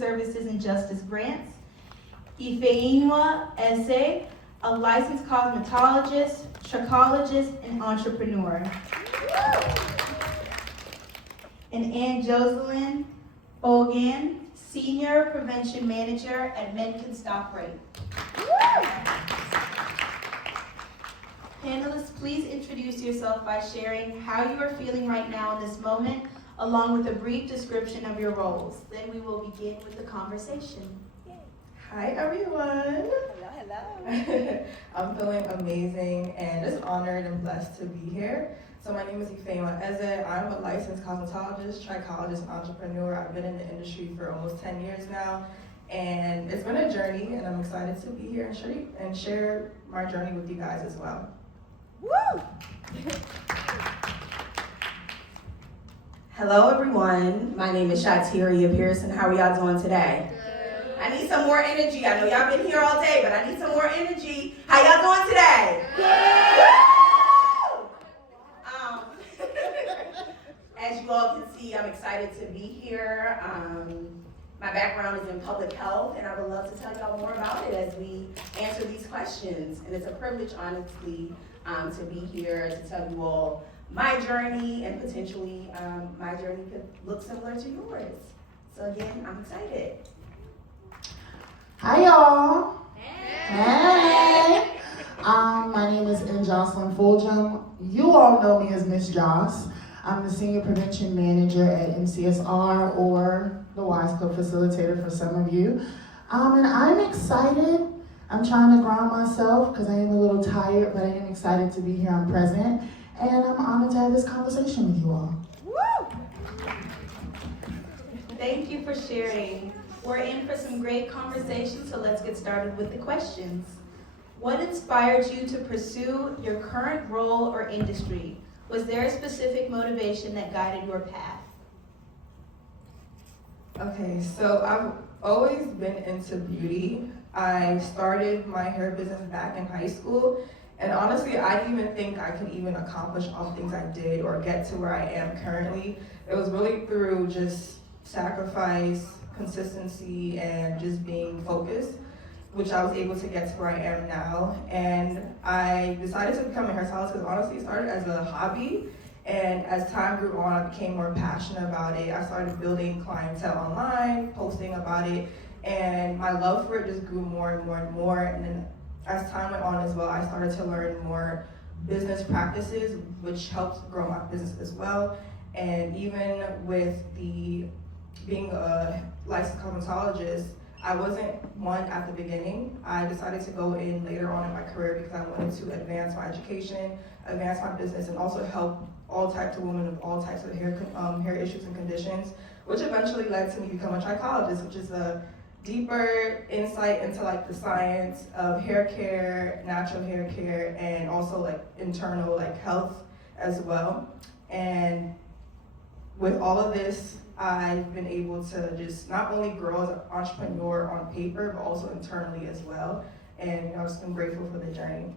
Services and Justice grants. Ifeinwa Eze, a licensed cosmetologist, trichologist, and entrepreneur. And Ann Jocelyn Bogan, Senior Prevention Manager at Men Can Stop Rape. Panelists, please introduce yourself by sharing how you are feeling right now in this moment, along with a brief description of your roles. Then we will begin with the conversation. Hi everyone. Hello. I'm feeling amazing and just honored and blessed to be here. So my name is Ifeinwa Eze. I'm a licensed cosmetologist, trichologist, and entrepreneur. I've been in the industry for almost 10 years now, and it's been a journey, and I'm excited to be here and share my journey with you guys as well. Woo! Hello everyone. My name is Shatiria Pearson. How are y'all doing today? Good. I need some more energy. I know y'all been here all day, but I need some more energy. How y'all doing today? Good. As you all can see, I'm excited to be here. My background is in public health, and I would love to tell y'all more about it as we answer these questions. And it's a privilege, honestly, to be here to tell you all my journey, and potentially my journey could look similar to yours. So again, I'm excited. Hi y'all. Hey. My name is N. Jocelyn Fulgham. You all know me as Miss Joss. I'm the Senior Prevention Manager at MCSR, or the Wise Club Facilitator for some of you. And I'm excited. I'm trying to ground myself because I am a little tired, but I am excited to be here. I'm present, and I'm honored to have this conversation with you all. Woo! Thank you for sharing. We're in for some great conversation, so let's get started with the questions. What inspired you to pursue your current role or industry? Was there a specific motivation that guided your path? Okay, so I've always been into beauty. I started my hair business back in high school, and honestly, I didn't even think I could even accomplish all the things I did or get to where I am currently. It was really through just sacrifice, consistency, and just being focused, which I was able to get to where I am now. And I decided to become a hairstylist because honestly it started as a hobby, and as time grew on I became more passionate about it. I started building clientele online, posting about it, and my love for it just grew more and more and more. And then as time went on as well, I started to learn more business practices, which helped grow my business as well. And even with being a licensed cosmetologist, I wasn't one at the beginning. I decided to go in later on in my career because I wanted to advance my education, advance my business, and also help all types of women with all types of hair issues and conditions, which eventually led to me becoming a trichologist, which is a deeper insight into like the science of hair care, natural hair care, and also like internal like health as well. And with all of this, I've been able to just not only grow as an entrepreneur on paper, but also internally as well. And I've just been grateful for the journey.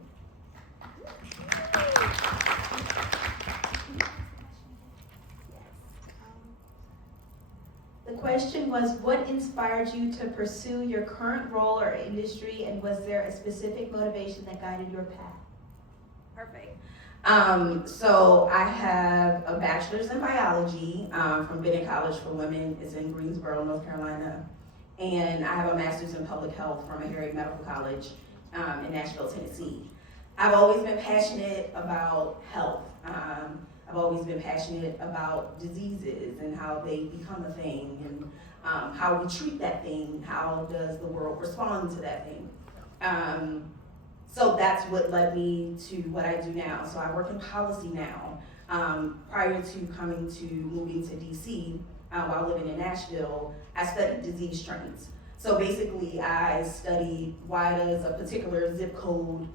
The question was, what inspired you to pursue your current role or industry, and was there a specific motivation that guided your path? Perfect. So I have a bachelor's in biology from Bennett College for Women. It's in Greensboro, North Carolina. And I have a master's in public health from Harriet Medical College in Nashville, Tennessee. I've always been passionate about health. I've always been passionate about diseases and how they become a thing, and how we treat that thing. How does the world respond to that thing? So that's what led me to what I do now. So I work in policy now. Prior to moving to DC, while living in Nashville, I studied disease strains. So basically I studied why does a particular zip code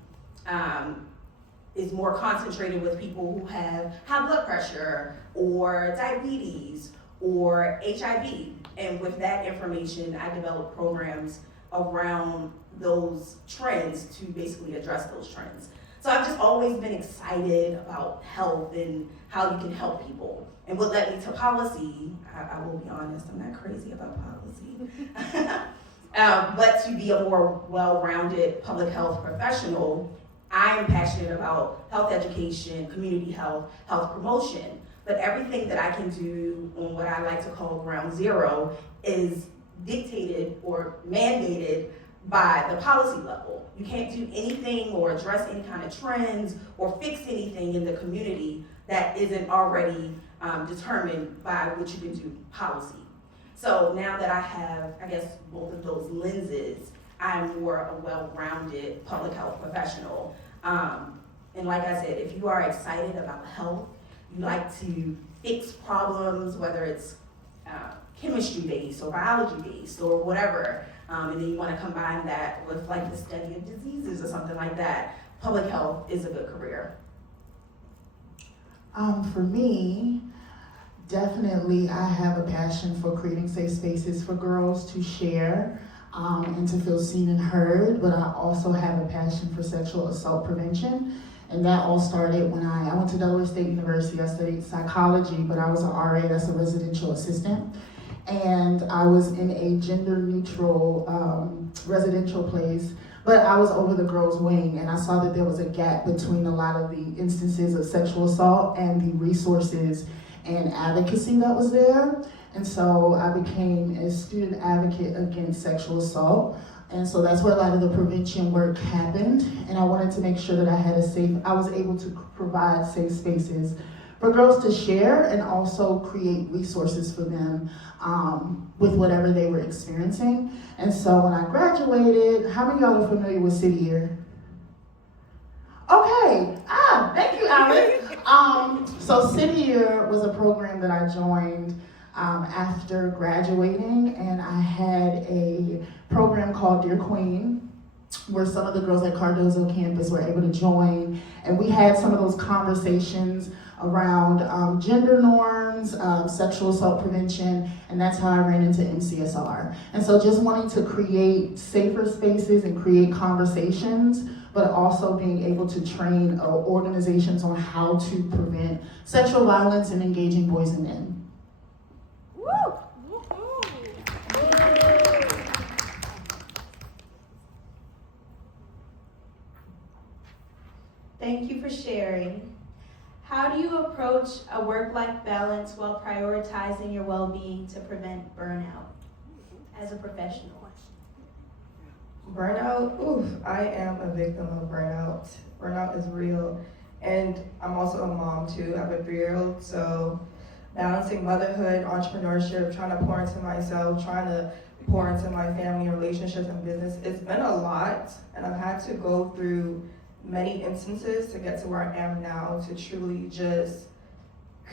is more concentrated with people who have high blood pressure or diabetes or HIV. And with that information, I developed programs around those trends to basically address those trends. So I've just always been excited about health and how you can help people. And what led me to policy, I will be honest, I'm not crazy about policy. But to be a more well-rounded public health professional, I am passionate about health education, community health, health promotion. But everything that I can do on what I like to call ground zero is dictated or mandated by the policy level. You can't do anything or address any kind of trends or fix anything in the community that isn't already determined by what you can do policy. So now that I have, I guess, both of those lenses, I'm more a well-rounded public health professional. And like I said, if you are excited about health, you like to fix problems, whether it's chemistry-based or biology-based or whatever, and then you want to combine that with like the study of diseases or something like that, public health is a good career. For me, definitely I have a passion for creating safe spaces for girls to share and to feel seen and heard, but I also have a passion for sexual assault prevention. And that all started when I went to Delaware State University. I studied psychology, but I was an RA, that's a residential assistant. And I was in a gender-neutral residential place, but I was over the girls' wing, and I saw that there was a gap between a lot of the instances of sexual assault and the resources and advocacy that was there. And so I became a student advocate against sexual assault. And so that's where a lot of the prevention work happened. And I wanted to make sure that I was able to provide safe spaces for girls to share and also create resources for them with whatever they were experiencing. And so when I graduated, how many of y'all are familiar with City Year? Okay, thank you, Alice. So City Year was a program that I joined after graduating, and I had a program called Dear Queen, where some of the girls at Cardozo campus were able to join, and we had some of those conversations around gender norms, sexual assault prevention, and that's how I ran into MCSR. And so just wanting to create safer spaces and create conversations, but also being able to train organizations on how to prevent sexual violence and engaging boys and men. Thank you for sharing. How do you approach a work-life balance while prioritizing your well-being to prevent burnout as a professional? Burnout, oof, I am a victim of burnout. Burnout is real. And I'm also a mom too. I have a 3-year-old, so balancing motherhood, entrepreneurship, trying to pour into myself, trying to pour into my family, relationships, and business. It's been a lot, and I've had to go through many instances to get to where I am now, to truly just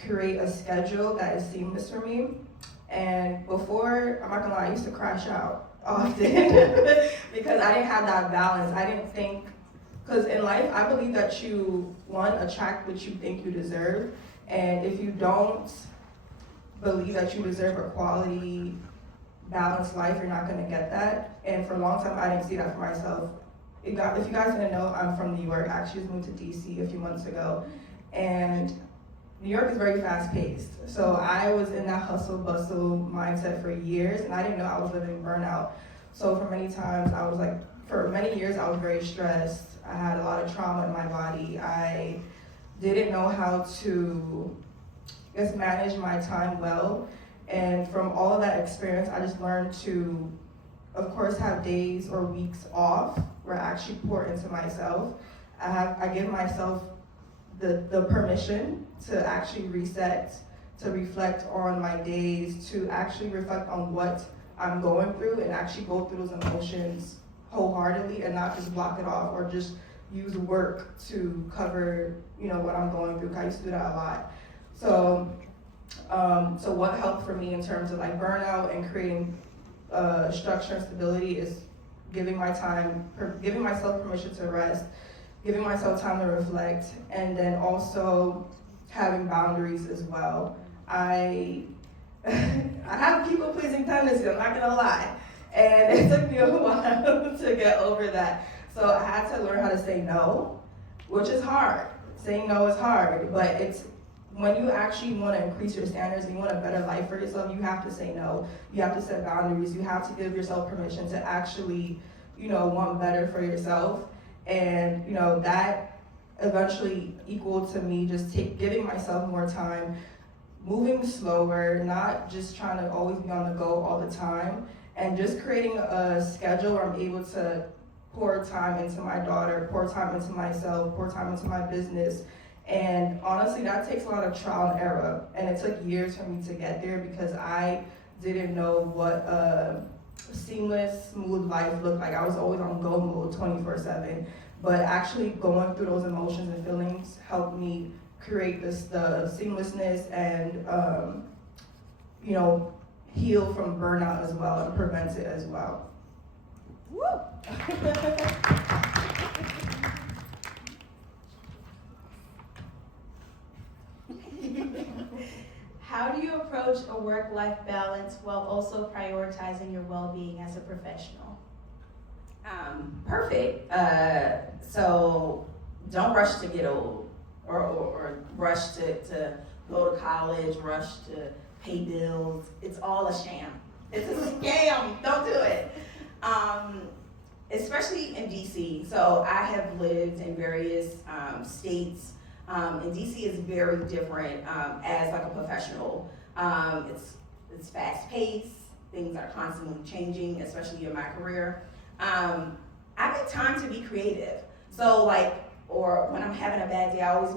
create a schedule that is seamless for me. And before, I'm not gonna lie, I used to crash out often because I didn't have that balance. I didn't think, because in life, I believe that you, one, attract what you think you deserve. And if you don't believe that you deserve a quality, balanced life, you're not gonna get that. And for a long time, I didn't see that for myself. If you guys didn't know, I'm from New York. I actually just moved to DC a few months ago. And New York is very fast paced. So I was in that hustle bustle mindset for years, and I didn't know I was living burnout. So for many times, for many years, I was very stressed. I had a lot of trauma in my body. I didn't know how to just manage my time well. And from all of that experience, I just learned to, of course, have days or weeks off where I actually pour into myself. I give myself the permission to actually reset, to reflect on my days, to actually reflect on what I'm going through and actually go through those emotions wholeheartedly and not just block it off or just use work to cover, what I'm going through. I used to do that a lot. So what helped for me in terms of like burnout and creating structure and stability is giving myself permission to rest, giving myself time to reflect, and then also having boundaries as well. I have people-pleasing tendencies, I'm not gonna lie, and it took me a while to get over that. So I had to learn how to say no, which is hard. Saying no is hard, but it's when you actually want to increase your standards and you want a better life for yourself, you have to say no. You have to set boundaries. You have to give yourself permission to actually, want better for yourself. And, that eventually equaled to me just giving myself more time, moving slower, not just trying to always be on the go all the time, and just creating a schedule where I'm able to pour time into my daughter, pour time into myself, pour time into my business. And honestly, that takes a lot of trial and error. And it took years for me to get there because I didn't know what a seamless, smooth life looked like. I was always on go mode 24/7. But actually going through those emotions and feelings helped me create the seamlessness and, heal from burnout as well and prevent it as well. Woo! How do you approach a work-life balance while also prioritizing your well-being as a professional? Perfect. So don't rush to get old or rush to go to college, rush to pay bills. It's all a sham. It's a scam. Don't do it. Especially in DC. So I have lived in various states. And DC is very different as like a professional. It's fast paced. Things are constantly changing, especially in my career. I make time to be creative. So or when I'm having a bad day, I always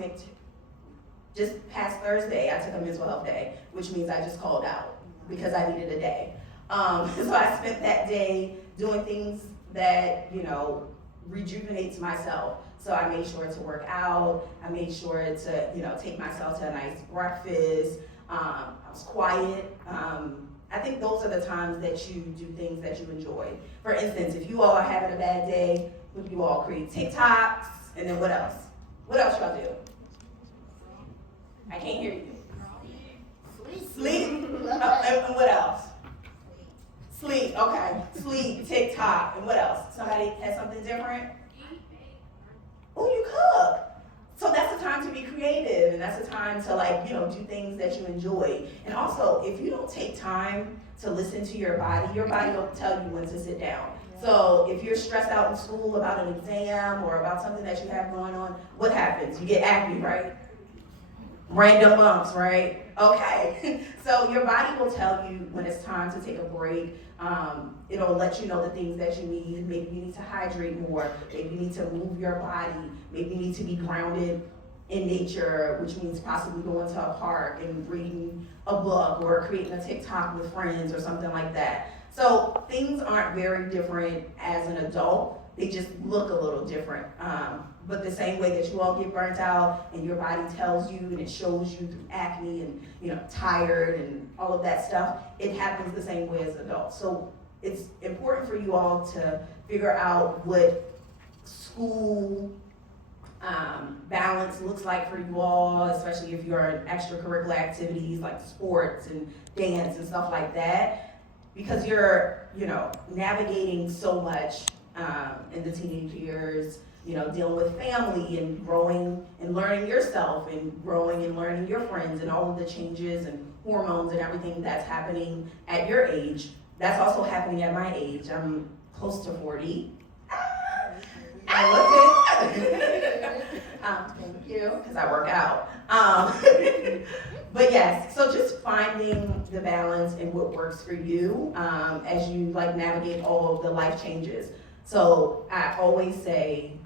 just past Thursday, I took a mental health day, which means I just called out because I needed a day. So I spent that day doing things that, rejuvenates myself. So I made sure to work out. I made sure to, take myself to a nice breakfast. I was quiet. I think those are the times that you do things that you enjoy. For instance, if you all are having a bad day, would you all create TikToks? And then what else? What else y'all do? I can't hear you. Sleep? And what else? Sleep, okay. Sleep, TikTok, and what else? Somebody has something different? Oh, you cook. So that's the time to be creative, and that's the time to do things that you enjoy. And also, if you don't take time to listen to your body will tell you when to sit down. So if you're stressed out in school about an exam or about something that you have going on, what happens? You get acne, right? Random lumps, right? Okay. So your body will tell you when it's time to take a break. It'll let you know the things that you need. Maybe you need to hydrate more. Maybe you need to move your body. Maybe you need to be grounded in nature, which means possibly going to a park and reading a book or creating a TikTok with friends or something like that. So things aren't very different as an adult. They just look a little different. But the same way that you all get burnt out and your body tells you and it shows you through acne and tired and all of that stuff, it happens the same way as adults. So it's important for you all to figure out what school balance looks like for you all, especially if you're in extracurricular activities like sports and dance and stuff like that, because you're navigating so much in the teenage years, dealing with family and growing and learning yourself and growing and learning your friends and all of the changes and hormones and everything that's happening at your age. That's also happening at my age. I'm close to 40. I look it. Thank you, because I work out. But yes, so just finding the balance and what works for you as you navigate all of the life changes. So I always say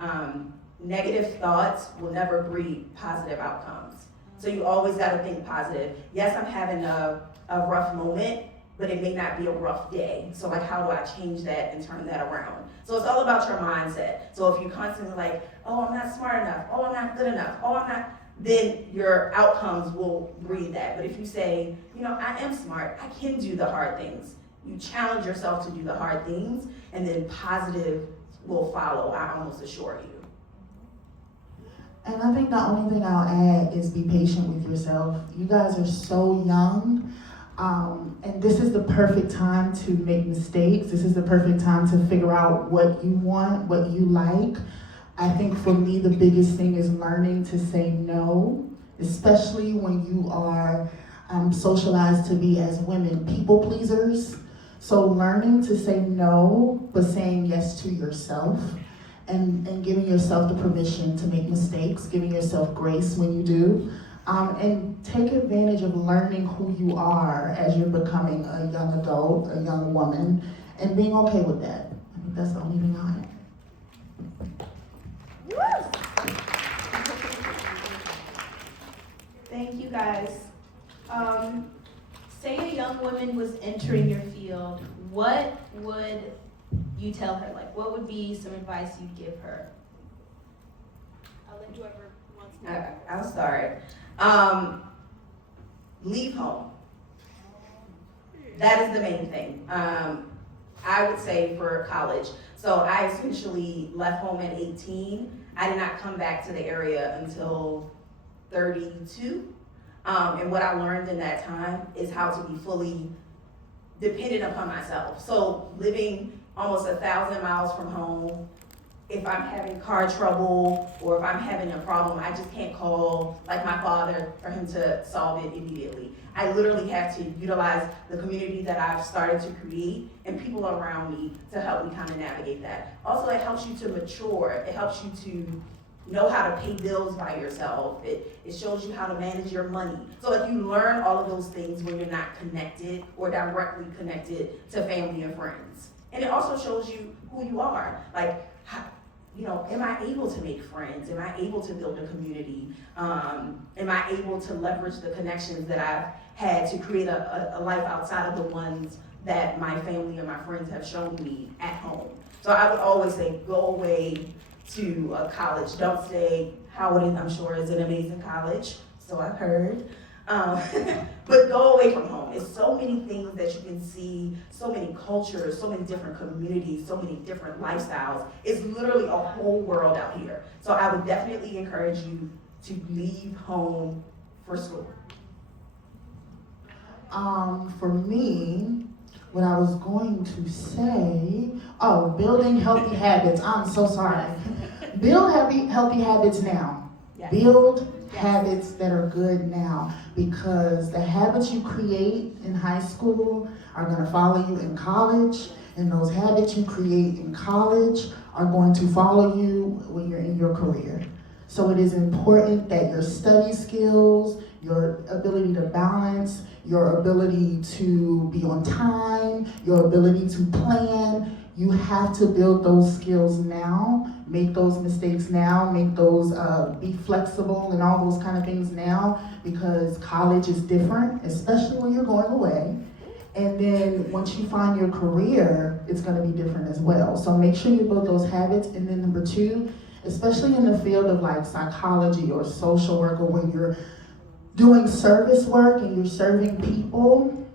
negative thoughts will never breed positive outcomes. So you always got to think positive. Yes, I'm having a rough moment, but it may not be a rough day. So how do I change that and turn that around? So it's all about your mindset. So if you're constantly oh, I'm not smart enough, oh, I'm not good enough, oh, I'm not, then your outcomes will breed that. But if you say, I am smart, I can do the hard things. You challenge yourself to do the hard things, and then positive will follow, I almost assure you. And I think the only thing I'll add is be patient with yourself. You guys are so young, and this is the perfect time to make mistakes. This is the perfect time to figure out what you want, what you like. I think for me, the biggest thing is learning to say no. especially when you are socialized to be as women people pleasers. So learning to say no, but saying yes to yourself, and giving yourself the permission to make mistakes, giving yourself grace when you do, and take advantage of learning who you are as you're becoming a young adult, a young woman, and being okay with that. I think that's the only thing I have. Thank you guys. Say a young woman was entering your field, what would you tell her? Like, what would be some advice you'd give her? I'll let whoever wants to. I'll start. Leave home. That is the main thing. I would say for college. So I essentially left home at 18. I did not come back to the area until 32. And what I learned in that time is how to be fully dependent upon myself. So living almost 1,000 miles from home, if I'm having car trouble or if I'm having a problem, I just can't call like my father for him to solve it immediately. I literally have to utilize the community that I've started to create and people around me to help me kind of navigate that. Also, it helps you to mature. It helps you to know how to pay bills by yourself. It shows you how to manage your money. So if you learn all of those things when you're not connected or directly connected to family and friends. And it also shows you who you are. Like, am I able to make friends? Am I able to build a community? Am I able to leverage the connections that I've had to create a life outside of the ones that my family and my friends have shown me at home? So I would always say, go away to a college. Don't stay. Howard, I'm sure, is an amazing college, so I've heard. But go away from home. It's so many things that you can see, so many cultures, so many different communities, so many different lifestyles. It's literally a whole world out here. So I would definitely encourage you to leave home for school. For me, what I was going to say, building healthy habits. I'm so sorry. Build healthy habits now. Yes. Build habits that are good now, because the habits you create in high school are going to follow you in college, and those habits you create in college are going to follow you when you're in your career. So it is important that your study skills, your ability to balance, your ability to be on time, your ability to plan, you have to build those skills now, make those mistakes now, make those, be flexible and all those kind of things now, because college is different, especially when you're going away. And then once you find your career, it's gonna be different as well. So make sure you build those habits. And then number two, especially in the field of like psychology or social work, or when you're doing service work and you're serving people,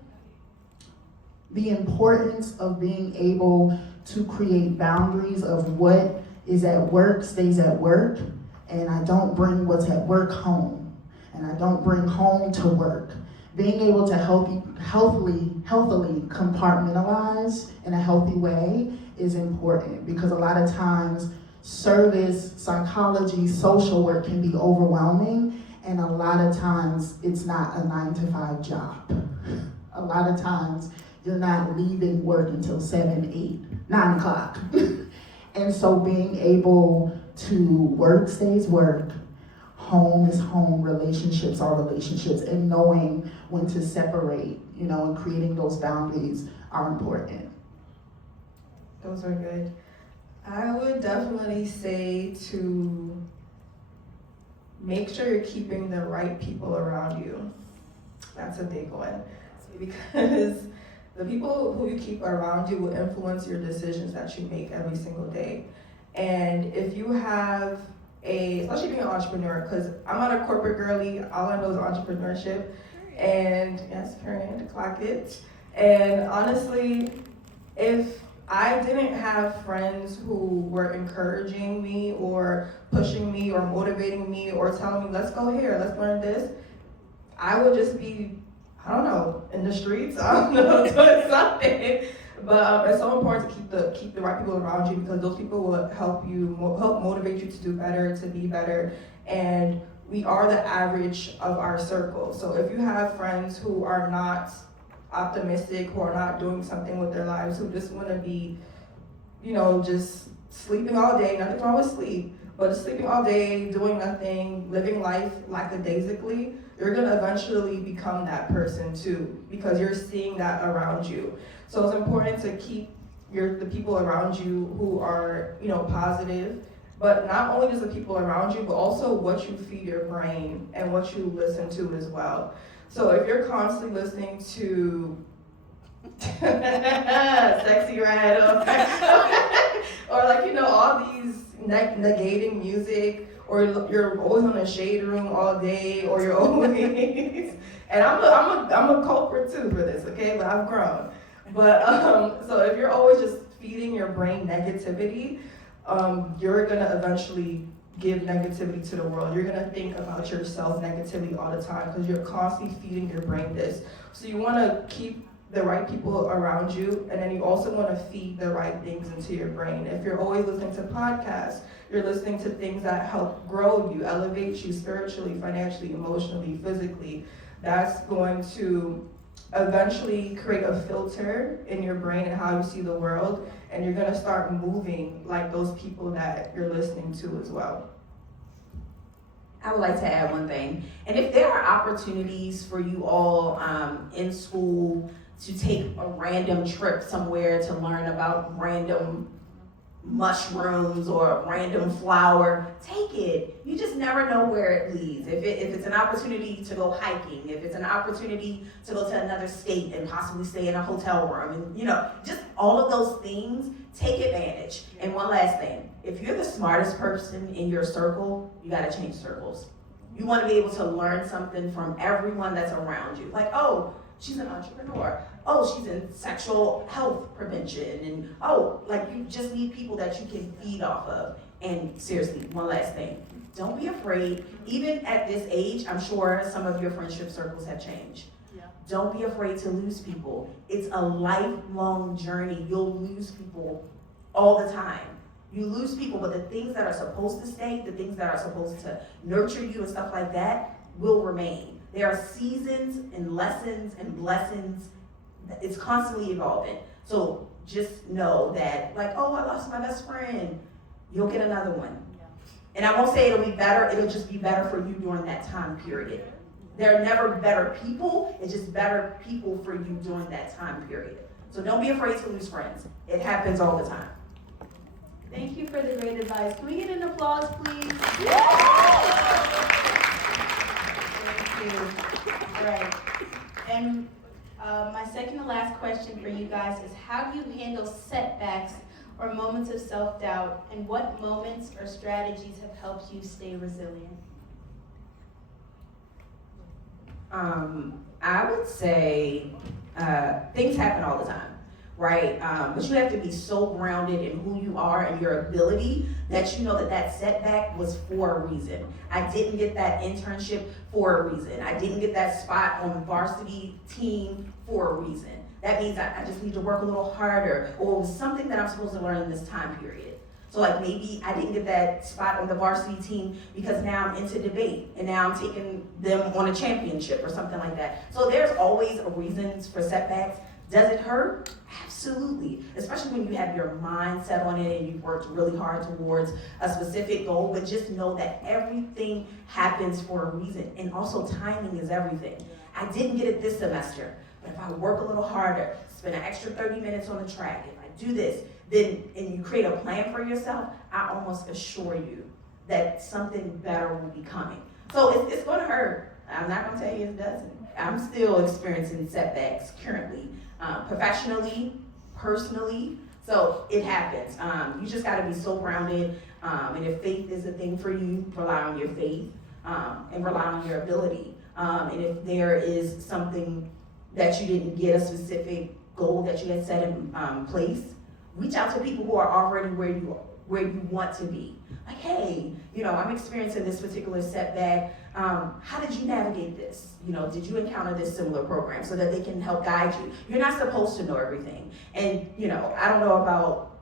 the importance of being able to create boundaries of what is at work stays at work, and I don't bring what's at work home, and I don't bring home to work. Being able to healthily compartmentalize in a healthy way is important, because a lot of times service, psychology, social work can be overwhelming, and a lot of times it's not a 9-to-5 job. A lot of times you're not leaving work until 7, 8, 9 o'clock. And so being able to work stays work, home is home, relationships are relationships, and knowing when to separate, and creating those boundaries are important. Those are good. I would definitely say to make sure you're keeping the right people around you. That's a big one. Because the people who you keep around you will influence your decisions that you make every single day. And if you have especially being an entrepreneur, because I'm not a corporate girly, all I know is entrepreneurship. And yes, period, clock it. And honestly, if I didn't have friends who were encouraging me or pushing me or motivating me or telling me, let's go here, let's learn this, I would just be, I don't know, in the streets, I don't know, doing something. But it's so important to keep the right people around you, because those people will help motivate you to do better, to be better. And we are the average of our circle. So if you have friends who are not optimistic, who are not doing something with their lives, who just want to be, just sleeping all day, nothing wrong with sleep, but sleeping all day, doing nothing, living life lackadaisically, you're gonna eventually become that person too, because you're seeing that around you. So it's important to keep the people around you who are, positive, but not only just the people around you, but also what you feed your brain and what you listen to as well. So if you're constantly listening to sexy red or all these negating music, or you're always in the shade room all day, or you're always and I'm a culprit too for this, okay? But I've grown. But so if you're always just feeding your brain negativity, you're gonna eventually give negativity to the world. You're gonna think about yourself negatively all the time because you're constantly feeding your brain this. So you wanna keep the right people around you, and then you also wanna feed the right things into your brain. If you're always listening to podcasts, you're listening to things that help grow you, elevate you spiritually, financially, emotionally, physically, that's going to eventually create a filter in your brain and how you see the world, and you're gonna start moving like those people that you're listening to as well. I would like to add one thing. And if there are opportunities for you all in school to take a random trip somewhere to learn about random mushrooms or a random flower, take it. You just never know where it leads. If it's an opportunity to go hiking, if it's an opportunity to go to another state and possibly stay in a hotel room, and just all of those things, take advantage. And one last thing, if you're the smartest person in your circle, you gotta change circles. You wanna be able to learn something from everyone that's around you. Like, oh, she's an entrepreneur. Oh, she's in sexual health prevention. And you just need people that you can feed off of. And seriously, one last thing. Don't be afraid. Even at this age, I'm sure some of your friendship circles have changed. Yeah. Don't be afraid to lose people. It's a lifelong journey. You'll lose people all the time. You lose people, but the things that are supposed to stay, the things that are supposed to nurture you and stuff like that will remain. There are seasons and lessons and blessings. It's constantly evolving. So just know that, I lost my best friend. You'll get another one. Yeah. And I won't say it'll be better, it'll just be better for you during that time period. There are never better people, it's just better people for you during that time period. So don't be afraid to lose friends. It happens all the time. Thank you for the great advice. Can we get an applause, please? Thank you. All right. And my second to last question for you guys is, how do you handle setbacks or moments of self-doubt, and what moments or strategies have helped you stay resilient? I would say things happen all the time, right? But you have to be so grounded in who you are and your ability that you know that setback was for a reason. I didn't get that internship for a reason. I didn't get that spot on the varsity team for a reason. That means I just need to work a little harder, or it was something that I'm supposed to learn in this time period. So maybe I didn't get that spot on the varsity team because now I'm into debate and now I'm taking them on a championship or something like that. So there's always reasons for setbacks. Does it hurt? Absolutely. Especially when you have your mind set on it and you've worked really hard towards a specific goal, but just know that everything happens for a reason. And also timing is everything. I didn't get it this semester, but if I work a little harder, spend an extra 30 minutes on the track, if I do this, then, and you create a plan for yourself, I almost assure you that something better will be coming. So it's gonna hurt. I'm not gonna tell you it doesn't. I'm still experiencing setbacks currently, professionally, personally, so it happens. You just gotta be so grounded, and if faith is a thing for you, rely on your faith, and rely on your ability. And if there is something that you didn't get, a specific goal that you had set in place, reach out to people who are already where you want to be. Like, hey, I'm experiencing this particular setback. How did you navigate this? Did you encounter this similar program, so that they can help guide you? You're not supposed to know everything. And, I don't know about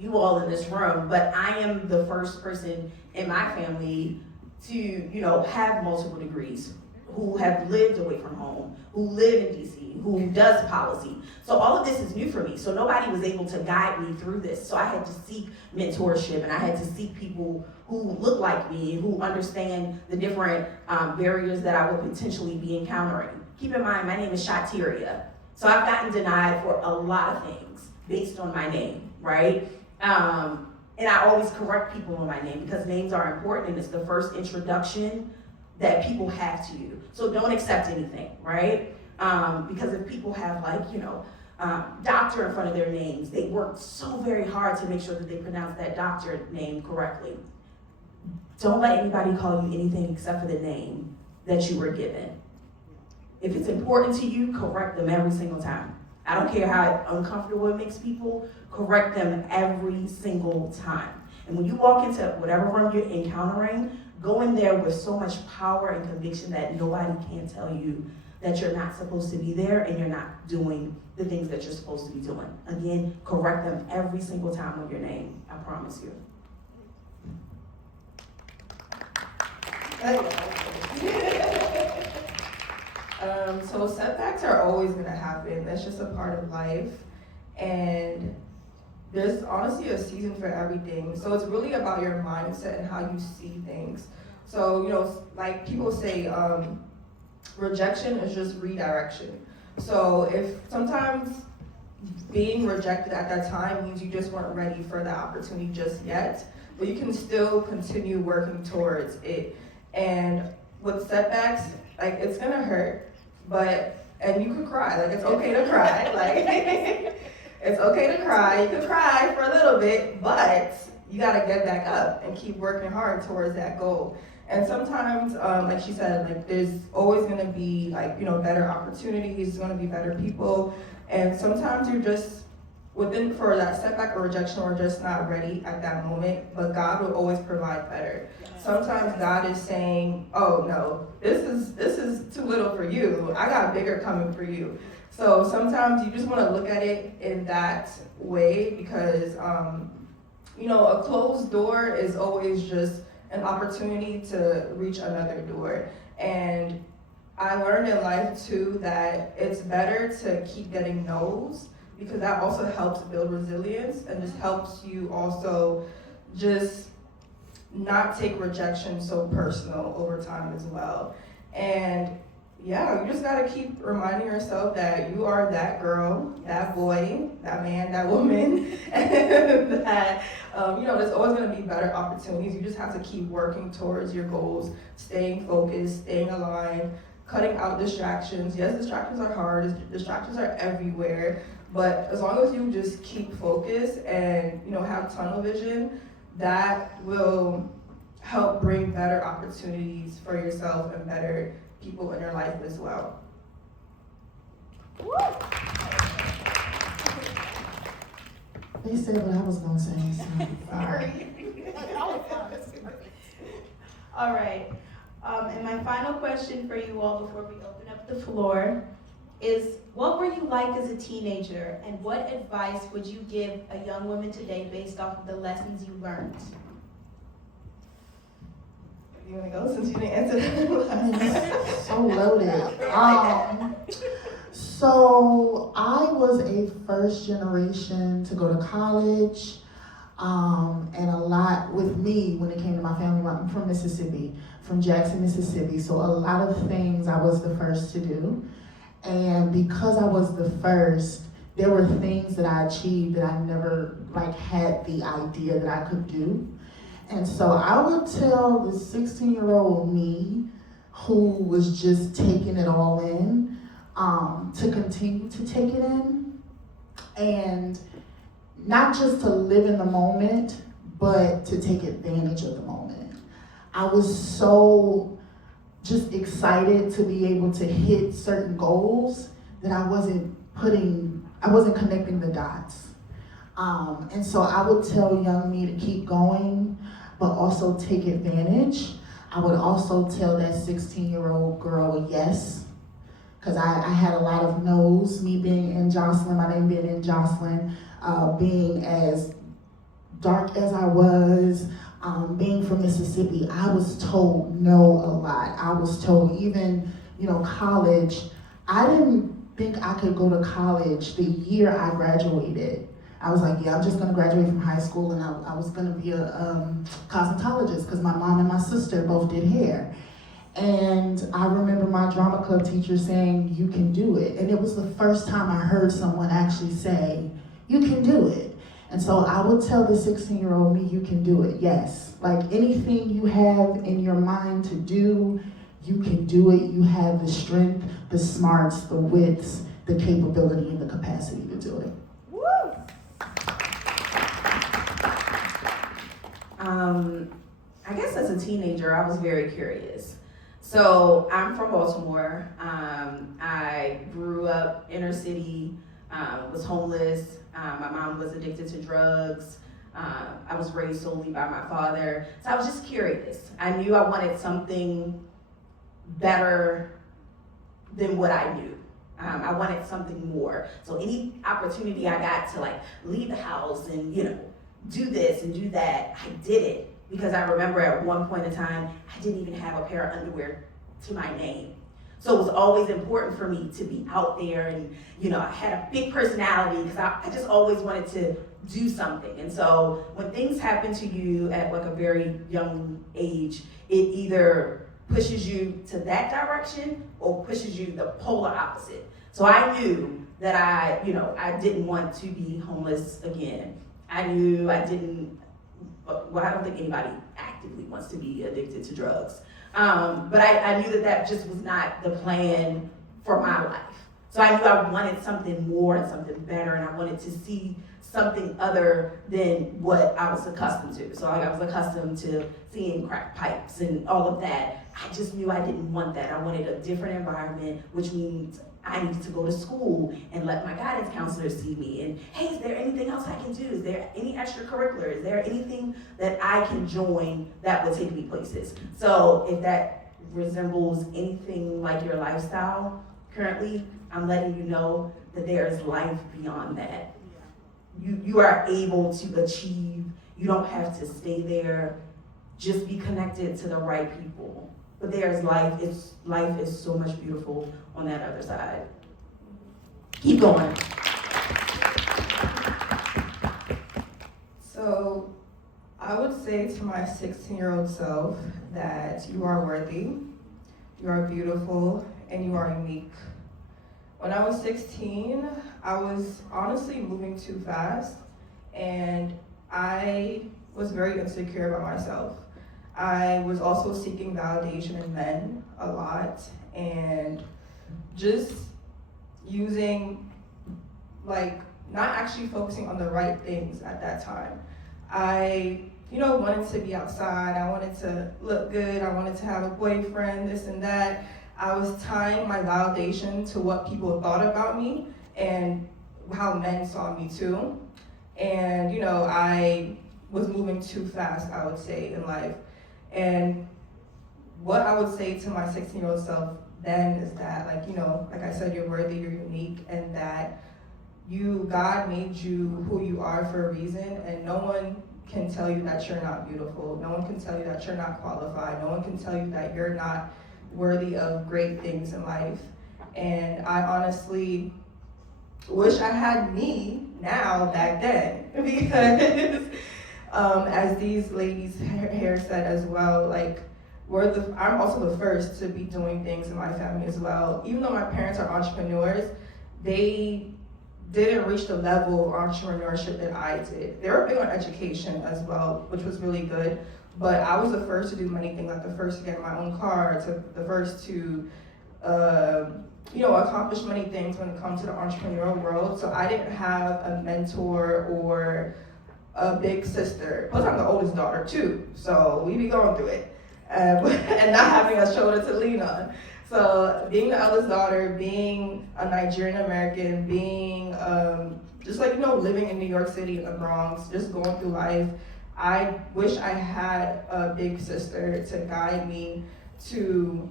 you all in this room, but I am the first person in my family to, have multiple degrees, who have lived away from home, who live in DC, who does policy. So all of this is new for me. So nobody was able to guide me through this. So I had to seek mentorship, and I had to seek people who look like me, who understand the different barriers that I would potentially be encountering. Keep in mind, my name is Shatiria. So I've gotten denied for a lot of things based on my name, right? And I always correct people on my name because names are important, and it's the first introduction that people have to you. So don't accept anything, right? Because if people have doctor in front of their names, they work so very hard to make sure that they pronounce that doctor name correctly. Don't let anybody call you anything except for the name that you were given. If it's important to you, correct them every single time. I don't care how uncomfortable it makes people, correct them every single time. And when you walk into whatever room you're encountering, go in there with so much power and conviction that nobody can tell you that you're not supposed to be there and you're not doing the things that you're supposed to be doing. Again, correct them every single time with your name, I promise you. So setbacks are always gonna happen. That's just a part of life. And there's honestly a season for everything. So it's really about your mindset and how you see things. So, like people say, rejection is just redirection. So if sometimes being rejected at that time means you just weren't ready for the opportunity just yet, but you can still continue working towards it. And with setbacks, like it's gonna hurt, and you can cry, like it's okay to cry, like it's okay to cry, you can cry for a little bit, but you gotta get back up and keep working hard towards that goal. And sometimes, like she said, like there's always gonna be better opportunities, there's gonna be better people, and sometimes you're just for that setback or rejection, or just not ready at that moment, but God will always provide better. Sometimes God is saying, oh no, this is too little for you. I got bigger coming for you. So sometimes you just want to look at it in that way because, a closed door is always just an opportunity to reach another door. And I learned in life too that it's better to keep getting no's because that also helps build resilience and just helps you also just not take rejection so personal over time as well. And yeah, you just gotta keep reminding yourself that you are that girl, that boy, that man, that woman, and that, there's always gonna be better opportunities. You just have to keep working towards your goals, staying focused, staying aligned, cutting out distractions. Yes, distractions are hard, distractions are everywhere, but as long as you just keep focused and, have tunnel vision, that will help bring better opportunities for yourself and better people in your life as well. They said what I was gonna say, so sorry. All right. And my final question for you all before we open up the floor is, what were you like as a teenager, and what advice would you give a young woman today based off of the lessons you learned? You want to go since you didn't answer that? So loaded. So I was a first generation to go to college, and a lot with me when it came to my family. I'm from Mississippi, from Jackson, Mississippi. So a lot of things I was the first to do. And because I was the first, there were things that I achieved that I never had the idea that I could do. And so I would tell the 16-year-old me who was just taking it all in, to continue to take it in, and not just to live in the moment, but to take advantage of the moment. I was so just excited to be able to hit certain goals that I wasn't connecting the dots. And so I would tell young me to keep going, but also take advantage. I would also tell that 16-year-old girl yes, because I had a lot of no's, me being in Jocelyn, my name being in Jocelyn, being as dark as I was, Being from Mississippi, I was told no a lot. I was told even, college, I didn't think I could go to college the year I graduated. I was like, yeah, I'm just gonna graduate from high school and I was gonna be a cosmetologist because my mom and my sister both did hair. And I remember my drama club teacher saying, you can do it. And it was the first time I heard someone actually say, you can do it. And so I would tell the 16-year-old me, you can do it, yes. Like anything you have in your mind to do, you can do it. You have the strength, the smarts, the wits, the capability, and the capacity to do it. Woo! I guess as a teenager, I was very curious. So I'm from Baltimore. I grew up inner city, was homeless. My mom was addicted to drugs. I was raised solely by my father. So I was just curious. I knew I wanted something better than what I knew. I wanted something more. So any opportunity I got to leave the house and, do this and do that, I did it. Because I remember at one point in time, I didn't even have a pair of underwear to my name. So it was always important for me to be out there and, I had a big personality because I just always wanted to do something. And so when things happen to you at a very young age, it either pushes you to that direction or pushes you the polar opposite. So I knew that I didn't want to be homeless again. I knew I didn't, well, I don't think anybody actively wants to be addicted to drugs. But I knew that just was not the plan for my life. So I knew I wanted something more and something better, and I wanted to see something other than what I was accustomed to. So I was accustomed to seeing crack pipes and all of that. I just knew I didn't want that. I wanted a different environment, which means I needed to go to school and let my guidance counselor see me. And hey, is there anything else I can do? Is there any extracurricular? Is there anything that I can join that would take me places? So if that resembles anything like your lifestyle currently, I'm letting you know that there is life beyond that. You are able to achieve. You don't have to stay there. Just be connected to the right people. But there's life. Life is so much beautiful on that other side. Keep going. So I would say to my 16-year-old self that you are worthy, you are beautiful, and you are unique. When I was 16, I was honestly moving too fast, and I was very insecure about myself. I was also seeking validation in men a lot, and just using, not actually focusing on the right things at that time. I, wanted to be outside, I wanted to look good, I wanted to have a boyfriend, this and that. I was tying my validation to what people thought about me and how men saw me too. And, I was moving too fast, I would say, in life. And what I would say to my 16-year-old self then is that, like I said, you're worthy, you're unique, and that God made you who you are for a reason, and no one can tell you that you're not beautiful. No one can tell you that you're not qualified. No one can tell you that you're not worthy of great things in life. And I honestly wish I had me now back then, because as these ladies here said as well, I'm also the first to be doing things in my family as well. Even though my parents are entrepreneurs, they didn't reach the level of entrepreneurship that I did. They were big on education as well, which was really good. But I was the first to do many things, the first to get my own car, the first to, accomplish many things when it comes to the entrepreneurial world. So I didn't have a mentor or a big sister. Plus I'm the oldest daughter too, so we be going through it. And not having a shoulder to lean on. So being the eldest daughter, being a Nigerian American, being living in New York City in the Bronx, just going through life, I wish I had a big sister to guide me to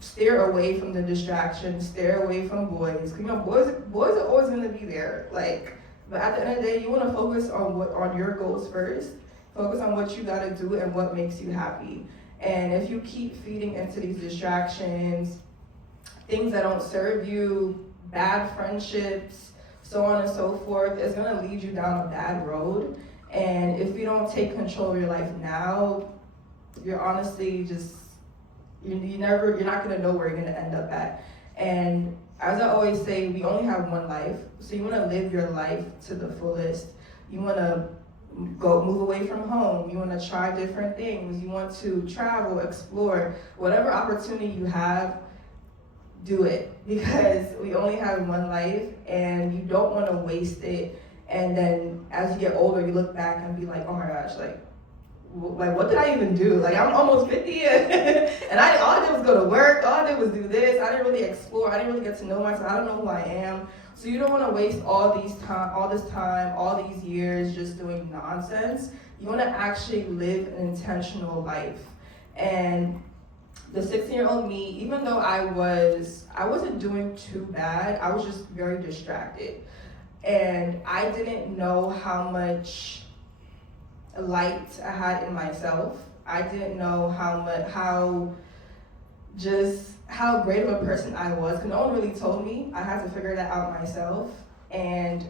steer away from the distractions, steer away from boys. Boys are always gonna be there. But at the end of the day, you wanna focus on your goals first Focus on what you gotta do and what makes you happy. And if you keep feeding into these distractions, things that don't serve you, bad friendships, so on and so forth, it's gonna lead you down a bad road. And if you don't take control of your life now, you're honestly just, you're not gonna know where you're gonna end up at. And as I always say, we only have one life, so you wanna live your life to the fullest. You wanna move away from home, you wanna try different things, you want to travel, explore, whatever opportunity you have, do it, because we only have one life and you don't wanna waste it. And then as you get older, you look back and be like, oh my gosh, like what did I even do? Like, I'm almost 50 and all I did was go to work, all I did was do this, I didn't really explore, I didn't really get to know myself, I don't know who I am. So you don't want to waste all this time, all these years just doing nonsense. You want to actually live an intentional life. And the 16-year-old me, even though I wasn't doing too bad, I was just very distracted. And I didn't know how much light I had in myself. I didn't know how great of a person I was, because no one really told me. I had to figure that out myself. And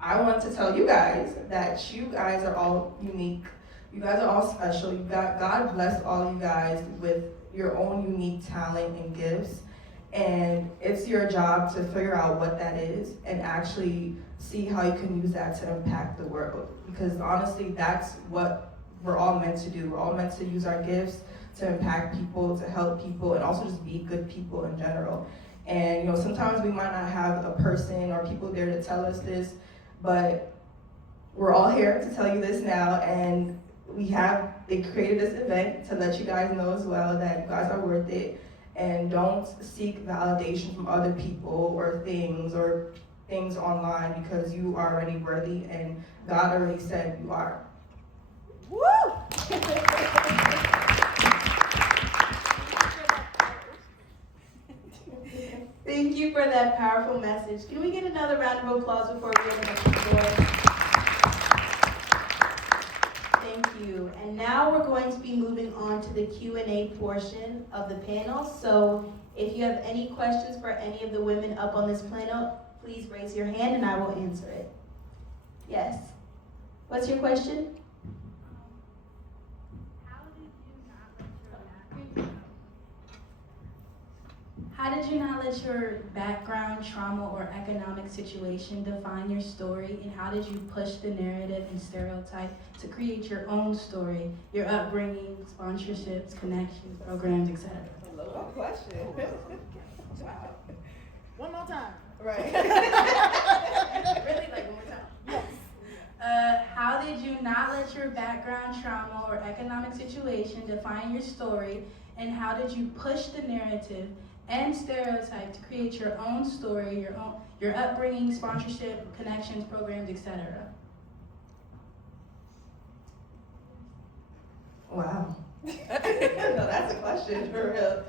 I want to tell you guys that you guys are all unique. You guys are all special. God bless all you guys with your own unique talent and gifts. And it's your job to figure out what that is and actually see how you can use that to impact the world. Because honestly, that's what we're all meant to do. We're all meant to use our gifts to impact people, to help people, and also just be good people in general. And sometimes we might not have a person or people there to tell us this, but we're all here to tell you this now. And they created this event to let you guys know as well that you guys are worth it. And don't seek validation from other people or things online, because you are already worthy and God already said you are. Woo! Thank you for that powerful message. Can we get another round of applause before we open up the floor? Thank you. And now we're going to be moving on to the Q&A portion of the panel. So if you have any questions for any of the women up on this panel, please raise your hand and I will answer it. Yes. What's your question? How did you not let your background, trauma, or economic situation define your story? And how did you push the narrative and stereotype to create your own story, your upbringing, sponsorships, connections, programs, etc.? Good question. Wow. One more time. Right. Really? Like one more time? Yes. How did you not let your background, trauma, or economic situation define your story? And how did you push the narrative and stereotype to create your own story, your upbringing, sponsorship, connections, programs, etc.? Wow. No, that's a question for real.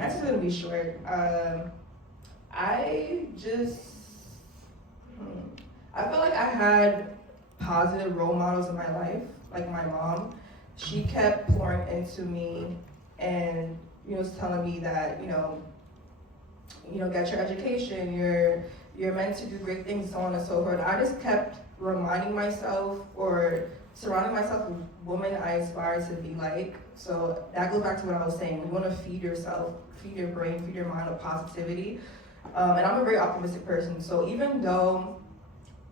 Answer's gonna be short. I felt like I had positive role models in my life, like my mom. She kept pouring into me and was telling me that get your education, you're meant to do great things, so on and so forth. I just kept reminding myself or surrounding myself with women I aspire to be like. So that goes back to what I was saying. You want to feed yourself, feed your brain, feed your mind with positivity. And I'm a very optimistic person. So even though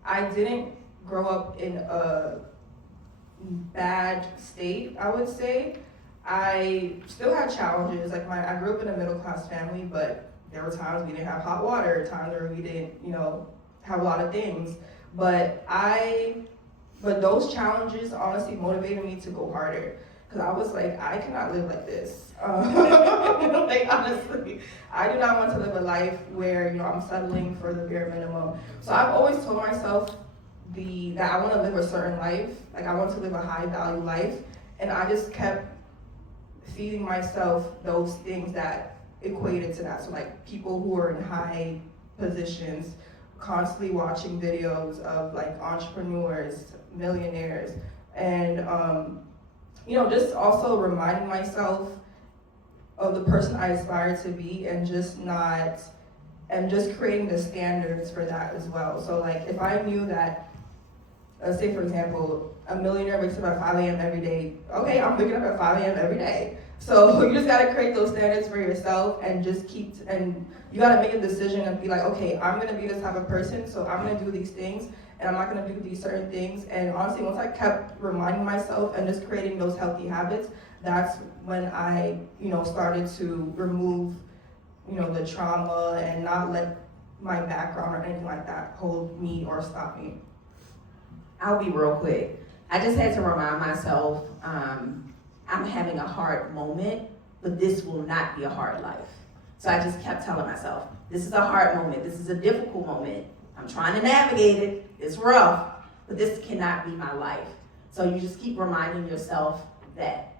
I didn't grow up in a bad state, I would say, I still had challenges. Like I grew up in a middle class family, but there were times we didn't have hot water, times where we didn't, have a lot of things. But those challenges honestly motivated me to go harder. Because I was like, I cannot live like this. Like honestly, I do not want to live a life where, I'm settling for the bare minimum. So I've always told myself that I want to live a certain life. Like I want to live a high value life. And I just kept feeding myself those things that equated to that. So like people who are in high positions, constantly watching videos of like entrepreneurs, millionaires, And, just also reminding myself of the person I aspire to be and just creating the standards for that as well. So like if I knew that, let's say for example, a millionaire wakes up at 5 a.m. every day, okay, I'm waking up at 5 a.m. every day. So you just gotta create those standards for yourself and and you gotta make a decision and be like, okay, I'm gonna be this type of person, so I'm gonna do these things and I'm not gonna do these certain things. And honestly, once I kept reminding myself and just creating those healthy habits, that's when I, started to remove, the trauma and not let my background or anything like that hold me or stop me. I'll be real quick. I just had to remind myself, I'm having a hard moment, but this will not be a hard life. So I just kept telling myself, this is a hard moment, this is a difficult moment. I'm trying to navigate it, it's rough, but this cannot be my life. So you just keep reminding yourself that.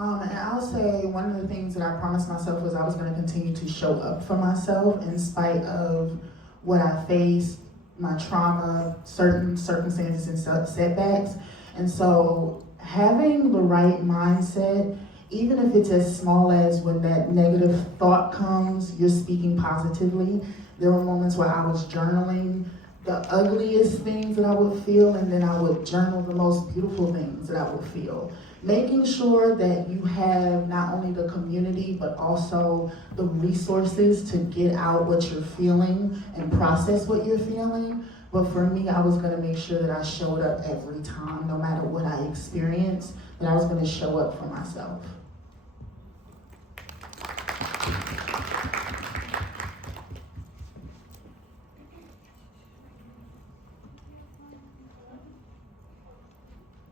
And I'll say one of the things that I promised myself was I was going to continue to show up for myself in spite of what I faced, my trauma, certain circumstances and setbacks. And so having the right mindset, even if it's as small as when that negative thought comes, you're speaking positively. There were moments where I was journaling the ugliest things that I would feel, and then I would journal the most beautiful things that I would feel. Making sure that you have not only the community, but also the resources to get out what you're feeling and process what you're feeling. But for me, I was gonna make sure that I showed up every time, no matter what I experienced, that I was gonna show up for myself.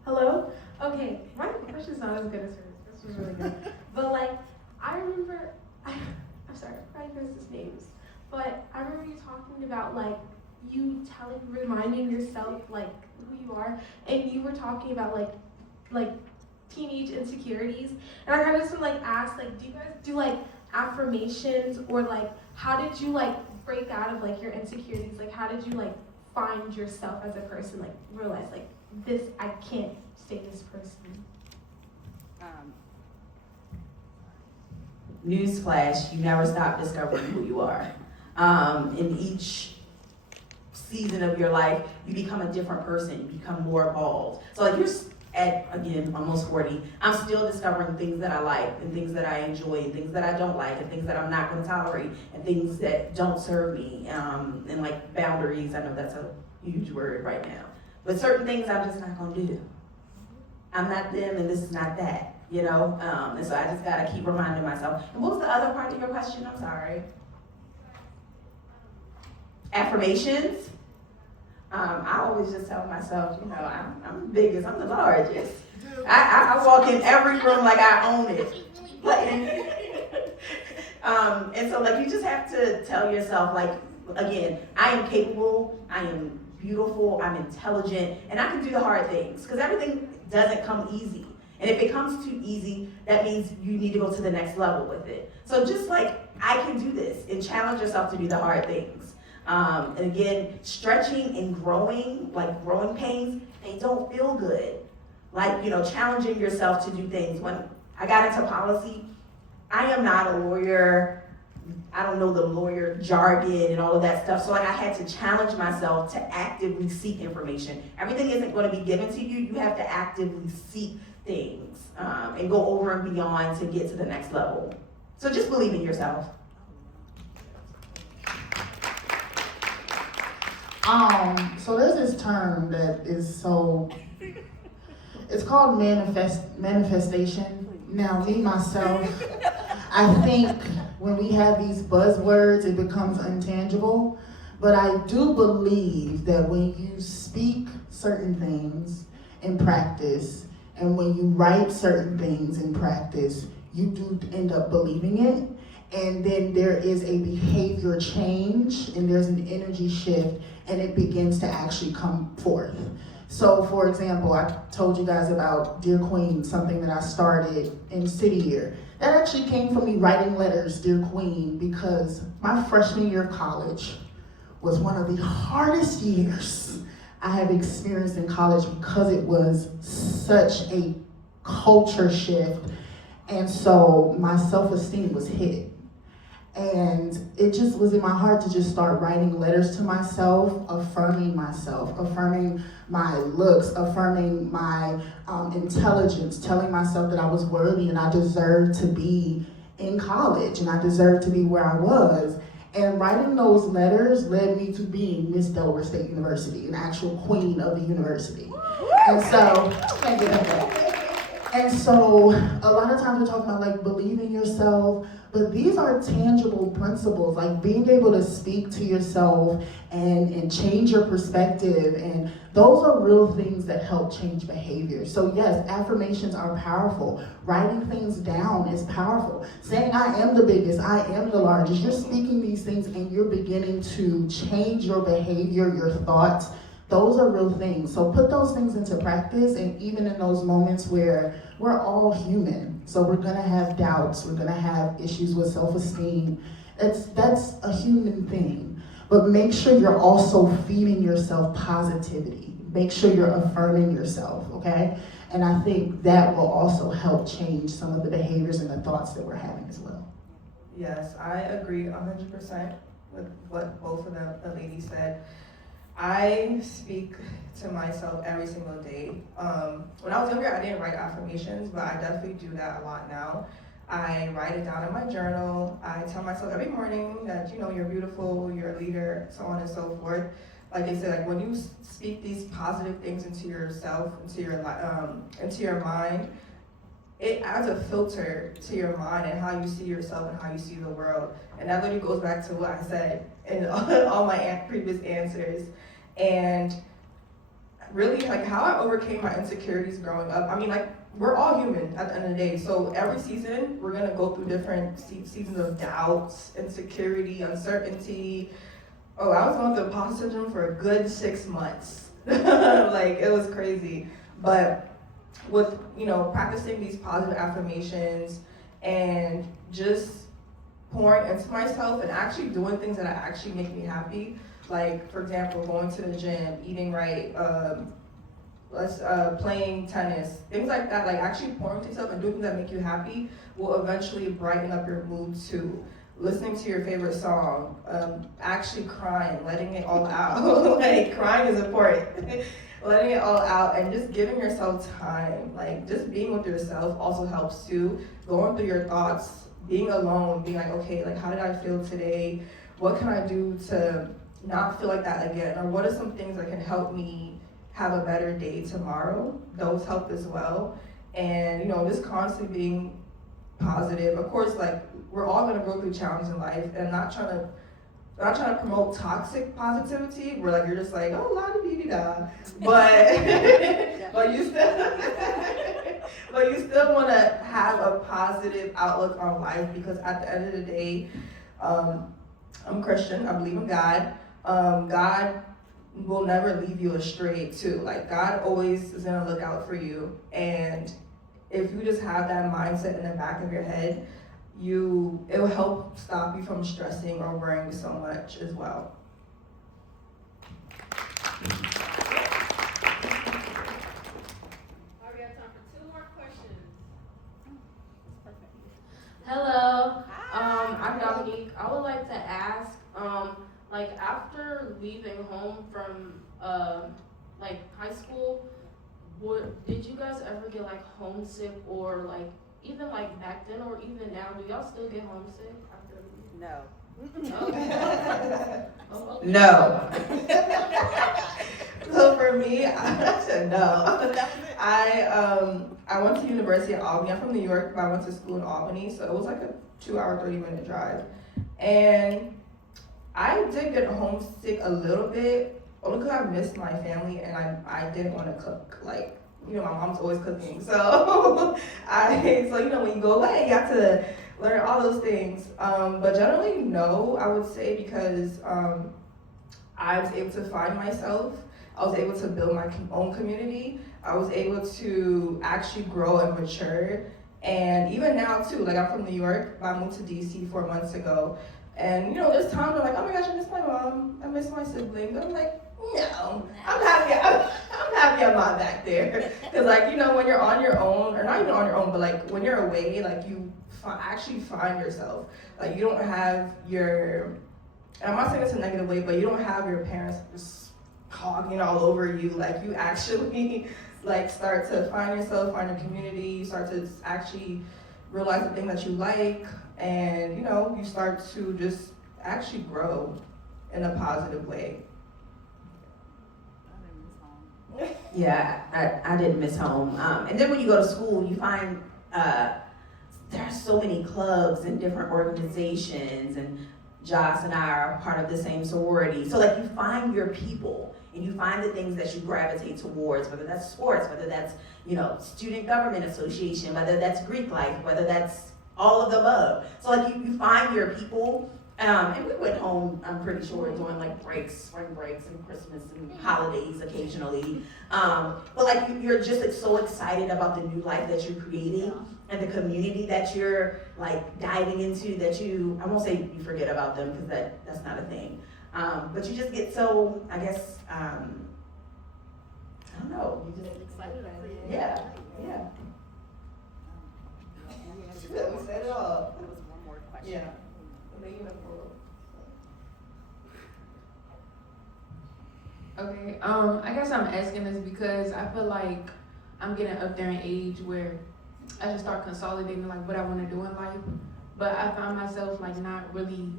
Hello? Okay, my question's not as good as hers. This was really good. But I remember, I'm sorry, I forgot his names. But I remember you talking about you reminding yourself who you are, and you were talking about like teenage insecurities. And I kind of just want to ask, do you guys do affirmations, or how did you break out of your insecurities? How did you find yourself as a person, realize this, I can't stay this person? Newsflash, you never stop discovering who you are. In each season of your life, you become a different person, you become more evolved. So you're at, again, almost 40, I'm still discovering things that I like, and things that I enjoy, and things that I don't like, and things that I'm not gonna tolerate, and things that don't serve me, and boundaries. I know that's a huge word right now. But certain things I'm just not gonna do. I'm not them and this is not that, and so I just gotta keep reminding myself. And what was the other part of your question? I'm sorry. Affirmations. I always just tell myself, I'm the biggest, I'm the largest. I walk in every room like I own it. And so you just have to tell yourself, again, I am capable, I am beautiful, I'm intelligent, and I can do the hard things, because everything doesn't come easy. And if it comes too easy, that means you need to go to the next level with it. So just I can do this, and challenge yourself to do the hard things. And again, stretching and growing, growing pains, they don't feel good. Challenging yourself to do things. When I got into policy, I am not a lawyer. I don't know the lawyer jargon and all of that stuff. So I had to challenge myself to actively seek information. Everything isn't going to be given to you. You have to actively seek things and go over and beyond to get to the next level. So just believe in yourself. So there's this term that is it's called manifestation. Now, me, myself, I think when we have these buzzwords, it becomes intangible. But I do believe that when you speak certain things in practice, and when you write certain things in practice, you do end up believing it. And then there is a behavior change, and there's an energy shift, and it begins to actually come forth. So, for example, I told you guys about Dear Queen, something that I started in City Year. That actually came from me writing letters, Dear Queen, because my freshman year of college was one of the hardest years I have experienced in college because it was such a culture shift. And so my self-esteem was hit. And it just was in my heart to just start writing letters to myself, affirming my looks, affirming my intelligence, telling myself that I was worthy and I deserved to be in college and I deserved to be where I was. And writing those letters led me to being Miss Delaware State University, an actual queen of the university. And so, thank you. And so, a lot of times we're talking about like believing yourself, but these are tangible principles, like being able to speak to yourself and change your perspective, and those are real things that help change behavior. So yes, affirmations are powerful. Writing things down is powerful. Saying I am the biggest, I am the largest, you're speaking these things and you're beginning to change your behavior, your thoughts. Those are real things. So put those things into practice, and even in those moments where we're all human. So we're gonna have doubts, we're gonna have issues with self-esteem. That's a human thing. But make sure you're also feeding yourself positivity. Make sure you're affirming yourself, okay? And I think that will also help change some of the behaviors and the thoughts that we're having as well. Yes, I agree 100% with what both of the ladies said. I speak to myself every single day. When I was younger, I didn't write affirmations, but I definitely do that a lot now. I write it down in my journal. I tell myself every morning that, you know, you're beautiful, you're a leader, so on and so forth. Like I said, like when you speak these positive things into yourself, into your mind, it adds a filter to your mind and how you see yourself and how you see the world. And that literally goes back to what I said in all my previous answers. And really, like, how I overcame my insecurities growing up. I mean, like, we're all human at the end of the day. So every season, we're gonna go through different seasons of doubts, insecurity, uncertainty. Oh, I was going through imposter syndrome for a good 6 months. Like, it was crazy. But with, you know, practicing these positive affirmations and just pouring into myself and actually doing things that actually make me happy, like, for example, going to the gym, eating right, playing tennis, things like that, like actually pouring into yourself and doing things that make you happy will eventually brighten up your mood too. Listening to your favorite song, actually crying, letting it all out. Like, crying is important. Letting it all out and just giving yourself time. Like, just being with yourself also helps too. Going through your thoughts, being alone, being like, okay, like, how did I feel today? What can I do to not feel like that again? Or what are some things that can help me have a better day tomorrow? Those help as well. And, you know, just constantly being positive. Of course, like, we're all gonna go through challenges in life, and I'm not trying to promote toxic positivity where, like, you're just like, oh, la di di da, but you still want to have a positive outlook on life, because at the end of the day, I'm Christian, I believe in God. God will never leave you astray too. Like, God always is gonna look out for you, and if you just have that mindset in the back of your head, it will help stop you from stressing or worrying so much as well. We have time for 2 more questions. Hello, I'm Dominique. I would like to ask, like, after leaving home from like high school, did you guys ever get like homesick, or like even like back then or even now, do y'all still get homesick after leaving? No. Oh, No. So for me, I said no. I went to University of Albany. I'm from New York, but I went to school in Albany, so it was like a 2-hour, 30-minute drive. And I did get homesick a little bit, only because I missed my family and I didn't want to cook. Like, you know, my mom's always cooking, so you know, when you go away, you have to learn all those things. But generally, no, I would say, because I was able to find myself. I was able to build my own community. I was able to actually grow and mature. And even now too, like, I'm from New York, but I moved to DC 4 months ago. And, you know, there's times where I'm like, oh my gosh, I miss my mom, I miss my siblings. I'm like, no, I'm happy. lot back there. Because, like, you know, when you're on your own, or not even on your own, but like when you're away, like you actually find yourself. Like you don't have your, and I'm not saying it's a negative way, but you don't have your parents just hogging all over you. Like you actually like start to find yourself, find your community, you start to actually realize the thing that you like, and you know, you start to just actually grow in a positive way. Yeah, I didn't miss home. And then when you go to school, you find there are so many clubs and different organizations, and Joss and I are part of the same sorority. So like you find your people and you find the things that you gravitate towards, whether that's sports, whether that's, you know, student government association, whether that's Greek life, whether that's all of the above. So like you find your people. And we went home, I'm pretty sure, during like breaks, spring breaks and Christmas and holidays occasionally. But like you're just like, so excited about the new life that you're creating and the community that you're like diving into that you, I won't say you forget about them because that's not a thing. But you just get so, I guess, I don't know. You just Excited about it. yeah. We said it all. There was one more question. Yeah. Okay, I guess I'm asking this because I feel like I'm getting up there in age where I just start consolidating like what I want to do in life, but I find myself like not really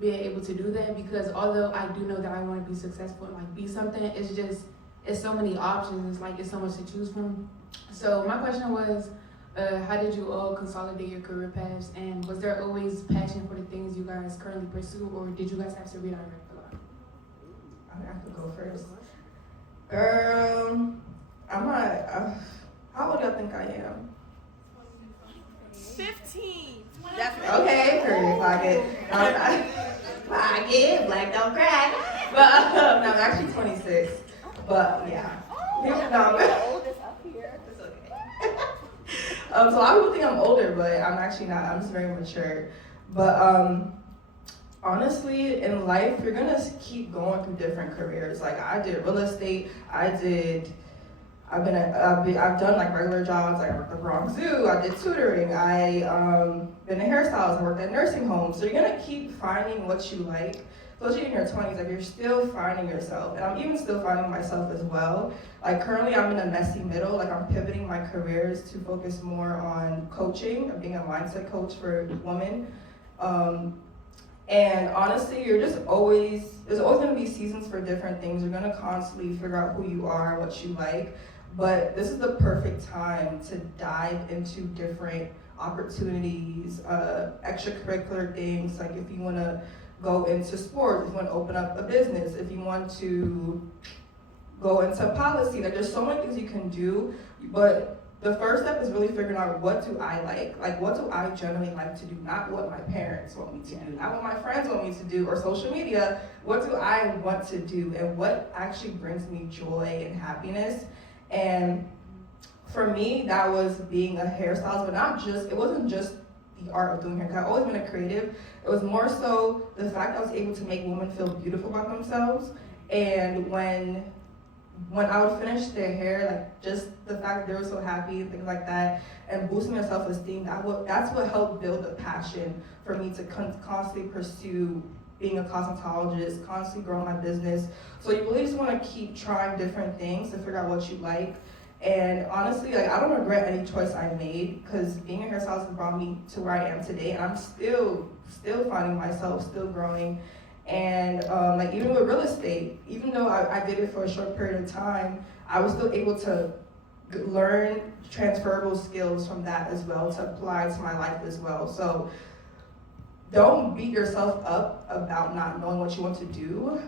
being able to do that because although I do know that I want to be successful and like be something, it's so many options, it's like it's so much to choose from. So my question was, how did you all consolidate your career paths, and was there always passion for the things you guys currently pursue, or did you guys have to redirect a lot? I could go first. Girl, I'm not, how old do you think I am? 15. Okay, period, pocket, black don't crack. But, no, I'm actually 26. But, yeah. No, Oldest up here. it's okay. So a lot of people think I'm older, but I'm actually not. I'm just very mature. But, honestly, in life, you're gonna keep going through different careers. Like I did real estate. I've done like regular jobs. Like I worked at the Bronx Zoo. I did tutoring. Been a hairstylist. I worked at nursing homes. So you're gonna keep finding what you like. Especially in your 20s, like you're still finding yourself. And I'm even still finding myself as well. Like currently I'm in a messy middle. Like I'm pivoting my careers to focus more on coaching. I'm being a mindset coach for women. And honestly, there's always gonna be seasons for different things. You're gonna constantly figure out who you are, what you like. But this is the perfect time to dive into different opportunities, extracurricular things. Like if you wanna go into sports, if you wanna open up a business, if you want to go into policy, like there's so many things you can do, but the first step is really figuring out what do I like what do I generally like to do, not what my parents want me to do, not what my friends want me to do, or social media, what do I want to do, and what actually brings me joy and happiness. And for me, that was being a hairstylist, but it wasn't just the art of doing hair. I've always been a creative. It was more so the fact I was able to make women feel beautiful about themselves, and when I would finish their hair, like just the fact that they were so happy and things like that, and boosting their self-esteem, that's what helped build the passion for me to constantly pursue being a cosmetologist, constantly grow my business. So you really just want to keep trying different things to figure out what you like. And honestly, like I don't regret any choice I made, because being a hairstylist has brought me to where I am today, and I'm still finding myself, still growing. And like even with real estate, even though I did it for a short period of time, I was still able to learn transferable skills from that as well to apply to my life as well. So don't beat yourself up about not knowing what you want to do.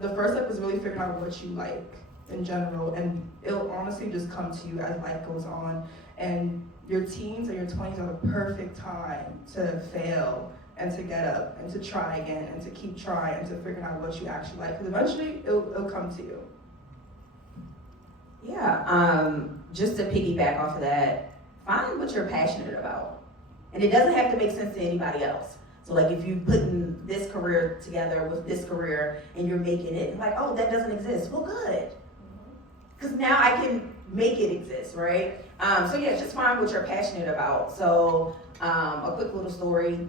The first step is really figuring out what you like in general, and it'll honestly just come to you as life goes on. And your teens and your 20s are the perfect time to fail and to get up and to try again and to keep trying and to figure out what you actually like, because eventually it'll come to you. Yeah, just to piggyback off of that, find what you're passionate about. And it doesn't have to make sense to anybody else. So like if you putting this career together with this career and you're making it, like, oh, that doesn't exist, well, good. because now I can make it exist, right? So yeah, just find what you're passionate about. So a quick little story.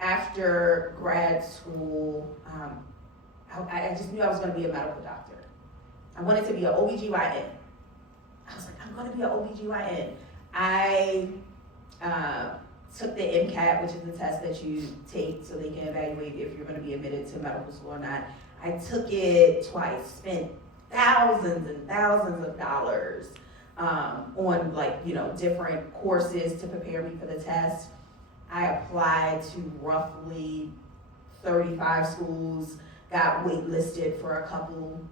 After grad school, I just knew I was going to be a medical doctor. I wanted to be an OBGYN. I was like, I'm going to be an OBGYN. I took the MCAT, which is the test that you take so they can evaluate if you're going to be admitted to medical school or not. I took it twice, spent thousands and thousands of dollars on different courses to prepare me for the test. I applied to roughly 35 schools, got waitlisted for a couple,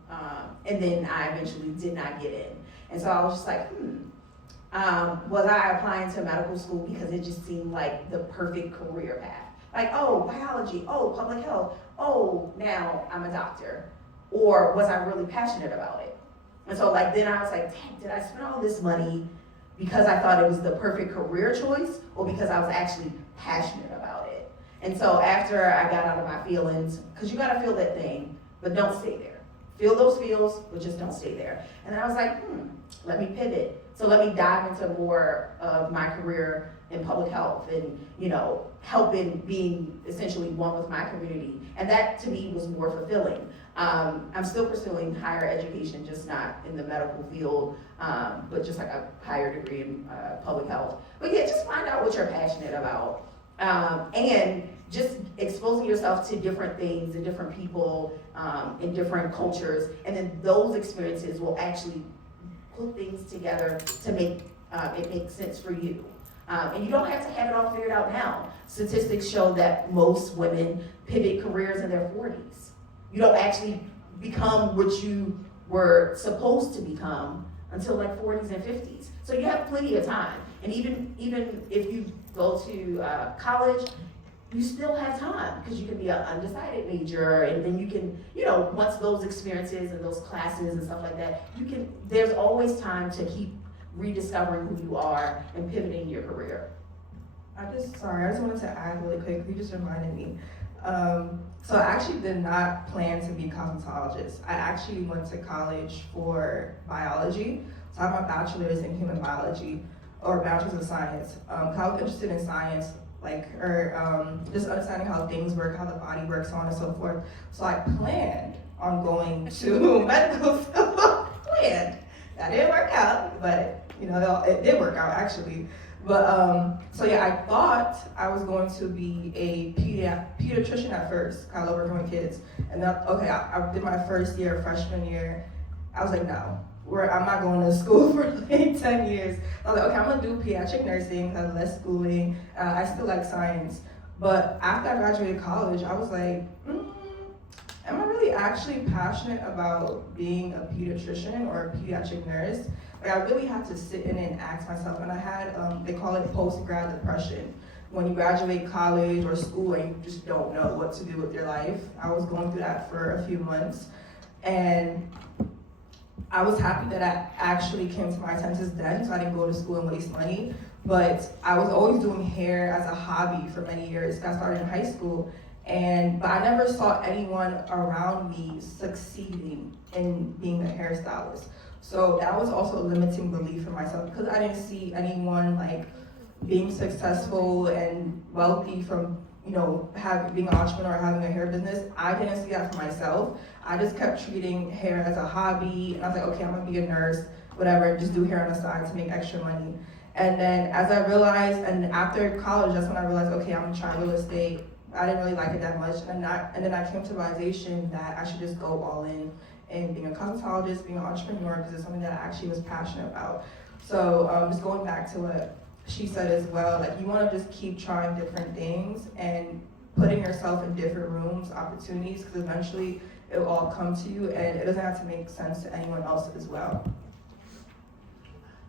and then I eventually did not get in. And so I was just like, was I applying to medical school because it just seemed like the perfect career path? Like, oh, biology, oh, public health, oh, now I'm a doctor. Or was I really passionate about it? And so then I was like, dang, did I spend all this money because I thought it was the perfect career choice or because I was actually passionate about it? And so after I got out of my feelings, because you gotta feel that thing, but don't stay there. Feel those feels, but just don't stay there. And then I was like, let me pivot. So let me dive into more of my career in public health and, helping, being essentially one with my community. And that to me was more fulfilling. I'm still pursuing higher education, just not in the medical field, but just like a higher degree in public health. But yeah, just find out what you're passionate about. And just exposing yourself to different things and different people in different cultures. And then those experiences will actually put things together to make it make sense for you. And you don't have to have it all figured out now. Statistics show that most women pivot careers in their 40s. You don't actually become what you were supposed to become until 40s and 50s. So you have plenty of time. And even if you go to college, you still have time because you can be an undecided major, and then you can, once those experiences and those classes and stuff like that, there's always time to keep rediscovering who you are and pivoting your career. I just wanted to add really quick, you just reminded me. So I actually did not plan to be a cosmetologist. I actually went to college for biology. So I have my bachelor's in human biology, or bachelor's of science. I was interested in science, just understanding how things work, how the body works, so on and so forth. So I planned on going to medical school. Planned. That didn't work out, but it did work out actually. But so yeah, I thought I was going to be a pediatrician at first. I love working with kids. And then, I did my first year, freshman year. I was like, no, I'm not going to school for 10 years. I was like, okay, I'm gonna do pediatric nursing, have less schooling. I still like science. But after I graduated college, I was like, am I really actually passionate about being a pediatrician or a pediatric nurse? I really had to sit in and ask myself, and I had, they call it post-grad depression. When you graduate college or school and you just don't know what to do with your life. I was going through that for a few months, and I was happy that I actually came to my senses then, so I didn't go to school and waste money. But I was always doing hair as a hobby for many years. I started in high school, but I never saw anyone around me succeeding in being a hairstylist. So that was also a limiting belief for myself because I didn't see anyone being successful and wealthy from being an entrepreneur or having a hair business. I didn't see that for myself. I just kept treating hair as a hobby, and I was like, okay, I'm gonna be a nurse, whatever, just do hair on the side to make extra money. And then as I realized, and after college, that's when I realized, okay, I'm gonna try real estate. I didn't really like it that much, and then I came to the realization that I should just go all in and being a cosmetologist, being an entrepreneur, because it's something that I actually was passionate about. So just going back to what she said as well, you want to just keep trying different things and putting yourself in different rooms, opportunities, because eventually it will all come to you, and it doesn't have to make sense to anyone else as well.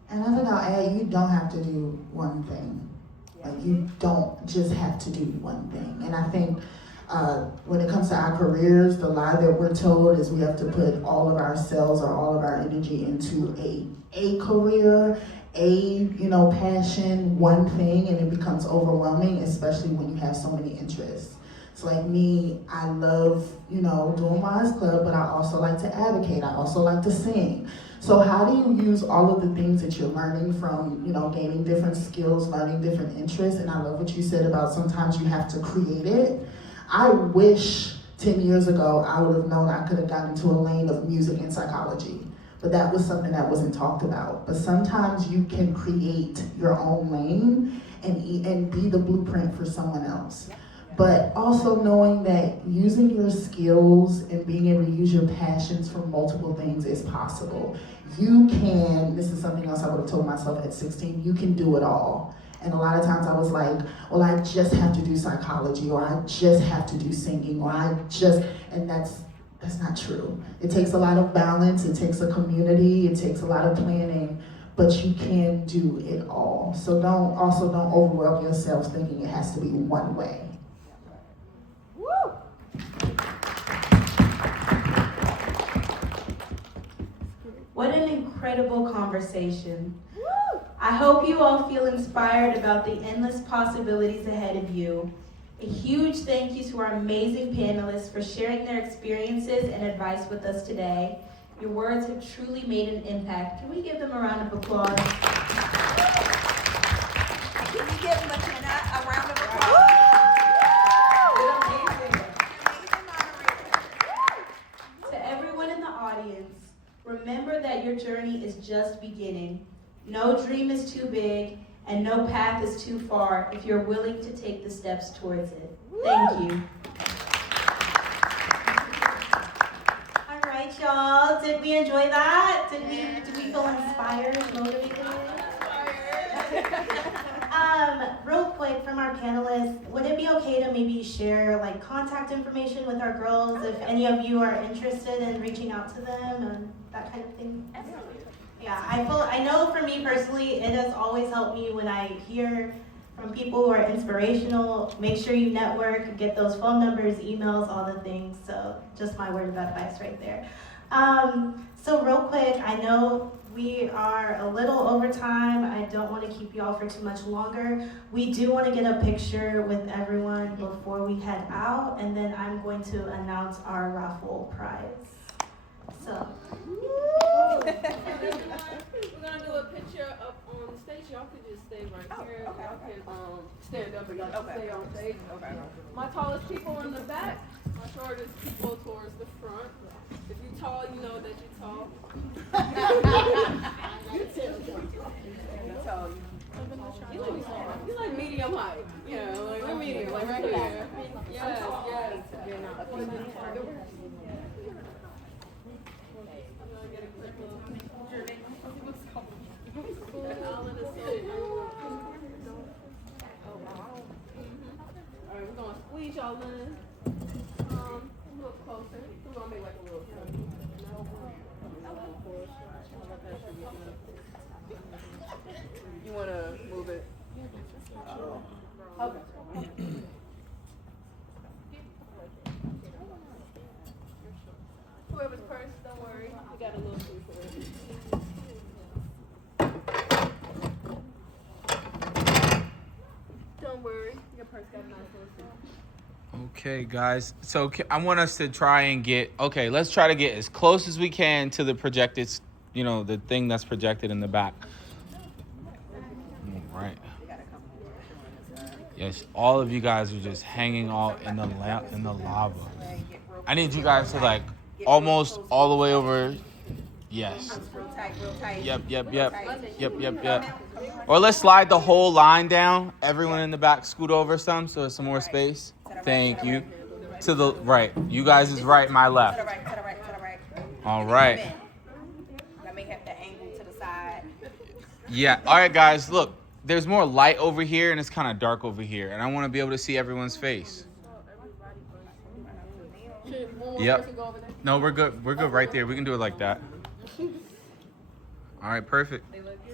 And I think I'll add, you don't have to do one thing. You don't just have to do one thing. And I think when it comes to our careers, the lie that we're told is we have to put all of ourselves or all of our energy into a career, passion, one thing, and it becomes overwhelming, especially when you have so many interests. So like me, I love, doing Wise Club, but I also like to advocate. I also like to sing. So how do you use all of the things that you're learning from, gaining different skills, learning different interests? And I love what you said about sometimes you have to create it. I wish 10 years ago I would have known I could have gotten into a lane of music and psychology. But that was something that wasn't talked about. But sometimes you can create your own lane and be the blueprint for someone else. But also knowing that using your skills and being able to use your passions for multiple things is possible. You can, this is something else I would have told myself at 16, you can do it all. And a lot of times I was like, well, I just have to do psychology, or I just have to do singing, and that's not true. It takes a lot of balance, it takes a community, it takes a lot of planning, but you can do it all. So don't overwhelm yourself thinking it has to be one way. What an incredible conversation. I hope you all feel inspired about the endless possibilities ahead of you. A huge thank you to our amazing panelists for sharing their experiences and advice with us today. Your words have truly made an impact. Can we give them a round of applause? Can we give McKenna a round of applause? To everyone in the audience, remember that your journey is just beginning. No dream is too big, and no path is too far if you're willing to take the steps towards it. Thank you. All right, y'all. Did we enjoy that? Did we feel inspired, motivated? Real quick from our panelists, would it be okay to maybe share contact information with our girls if any of you are interested in reaching out to them and that kind of thing? Yeah, I know for me personally, it has always helped me when I hear from people who are inspirational. Make sure you network, get those phone numbers, emails, all the things. So just my word of advice right there. So real quick, I know we are a little over time. I don't want to keep you all for too much longer. We do want to get a picture with everyone before we head out, and then I'm going to announce our raffle prize. So. We're gonna do a picture up on the stage. Y'all could just stay right here. Okay. Y'all can stand up and y'all can stay on stage. Okay. My tallest people in the back. My shortest people towards the front. If you're tall, you know that you're tall. You like medium height. Yeah, like we're medium, like right here. Yes, yes. Alright, we're gonna squeeze y'all in. A little closer. We're gonna make a little You wanna move it? Okay. Whoever's first, don't worry. We got a little food for it. Don't worry. Your purse got a nice little food. Okay, guys. So I want us to try and let's try to get as close as we can to the projected, the thing that's projected in the back. All right. Yes, all of you guys are just hanging out in the lava. I need you guys to almost all the way over. Yes. Real tight. Yep. Or let's slide the whole line down. Everyone in the back scoot over some so there's some more space. Thank you. To the right. You guys is right, my left. To the right. All right. I may have to angle to the side. Yeah. All right, guys. Look, there's more light over here and it's kind of dark over here, and I want to be able to see everyone's face. Yep. No, we're good. We're good right there. We can do it like that. All right, perfect.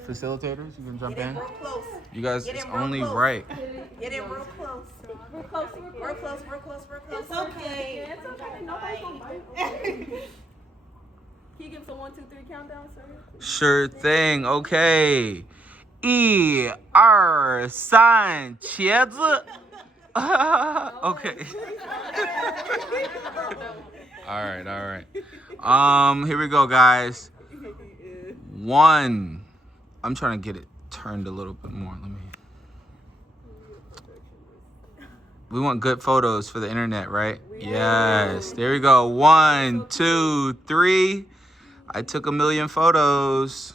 Facilitators, you can jump Get in in. real close. You guys, Get it's in real only close. right. Get in real close. Real close. It's okay. It's okay. Nobody's gonna bite. Can you give us a 1, 2, 3 countdown, sir? Sure thing. Okay. 1、2、3，茄子。Okay. All right. Here we go, guys. 1. I'm trying to get it turned a little bit more. Let me. We want good photos for the internet, right? Yes. There we go. 1, 2, 3. I took 1 million photos.